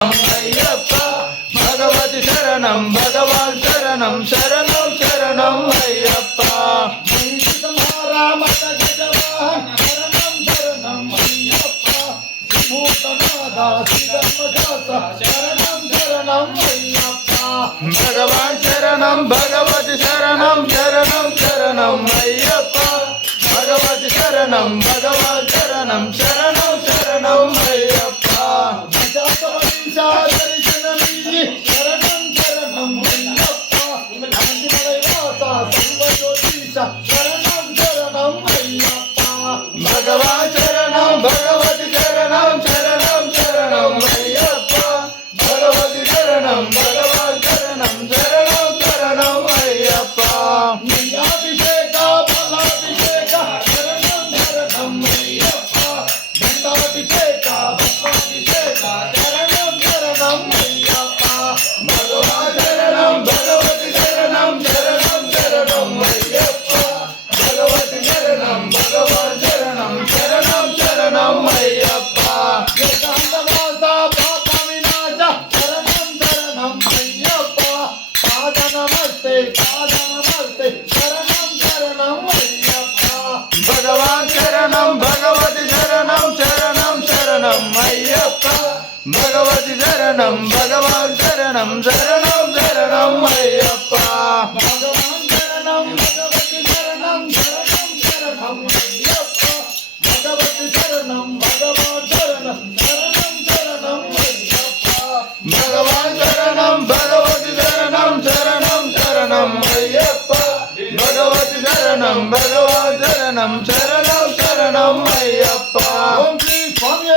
అయ్యప్ప భగవతి శరణం భగవాన్ శరణం శరణం శరణం అయ్యప్ప శరణం శరణం అయ్యప్ప శరణం శరణం అయ్యప్ప భగవాన్ శరణం భగవతి శరణం శరణం శరణం అయ్యప్ప భగవతి శరణం భగవాన్ శరణం శరణం శరణం అయ్యప్ప దర్శనమియ్యి శరణం శరణం అయ్యప్ప శరణం శరణం అయ్యప్ప భగవాన్ శరణం భగవతి శరణం శరణం శరణం అయ్యప్ప భగవతి శరణం భగవాన్ శరణం శరణం శరణం అయ్యప్ప అభిషేక ఫలాభిషేక శరణం శరణం అయ్యప్ప దండాభిషేక భస్మాభిషేక శరణం శరణం అయ్యప్ప భగవాన్ శరణం భగవతి శరణం శరణం శరణం అయ్యప్ప భగవతి శరణం భగవాన్ శరణం శరణం శరణం అయ్యప్ప ఏకాంతవాస పాప వినాశ శరణం శరణం అయ్యప్ప పాదనమస్తే పాదనమస్తే శరణం శరణం అయ్యప్ప భగవాన్ శరణం భగవతి శరణం శరణం శరణం అయ్యప్ప భగవతి శరణం భగవాన్ శరణం శరణం శరణం అయ్యప్ప భగవాన్ శరణం భగవతి శరణం శరణం శరణం అయ్యప్ప భగవతి శరణం భగవాన్ శరణం శరణం శరణం అయ్యప్ప భగవాన్ శరణం భగవతి శరణం శరణం శరణం అయ్యప్ప భగవతి శరణం భగవాన్ శరణం శరణం శరణం అయ్యప్ప ఓం శ్రీ స్వామి